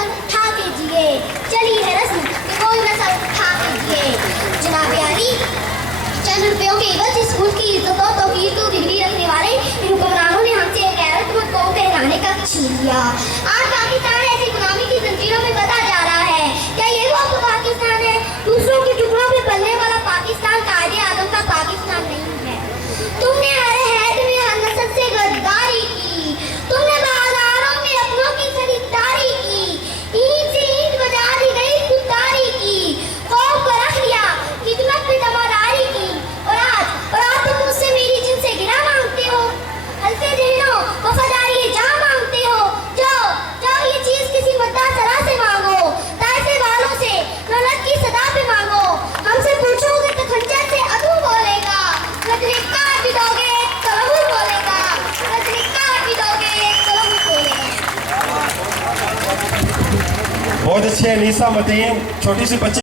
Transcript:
Sir उठा के जिए, चली है रस्म कि कोई न सर उठा के जिए। जनाब यारी, चंद रुपयों के एवज स्कूल की इज्जतों तो डिग्री रखने वाले हुक्मरानों ने हमसे एक गैरतमंद कौम कहलाने का छीन लिया। आज पाकिस्तान ऐसी गुलामी की जंजीरों में बंधा जा रहा है। क्या ये वो पाकिस्तान है? दूसरों के टुकड़ों में पलने वाला पाकिस्तान कायदे आदम का पाकिस्तान नहीं है। तुमने हर हैद में हर नस्ल से गद्दारी की, तुमने बाजारों में अपनों की खरीदारी की, ईंट से ईंट बजा दी गई खुददारी की, कौम को रख लिया खिदमत में दमादारी की। और आज तुम मुझसे मेरी जिनसे गिरा मांगते हो, हल्के जहनों वफादारी जहाँ मांगते हो। जाओ ये चीज किसी मुद्दा सरा से मांगो, ताइफे वालों से दौलत की सदा पे मांगो। हमसे पूछोगे तो खंजर से अदू बोलेगा, रजनी काट भी दोगे तो लहू बोलेगा, रजनी काट भी दोगे तो लहू बोलेगा। बहुत अच्छे अनीसा मतीन, छोटी सी बच्ची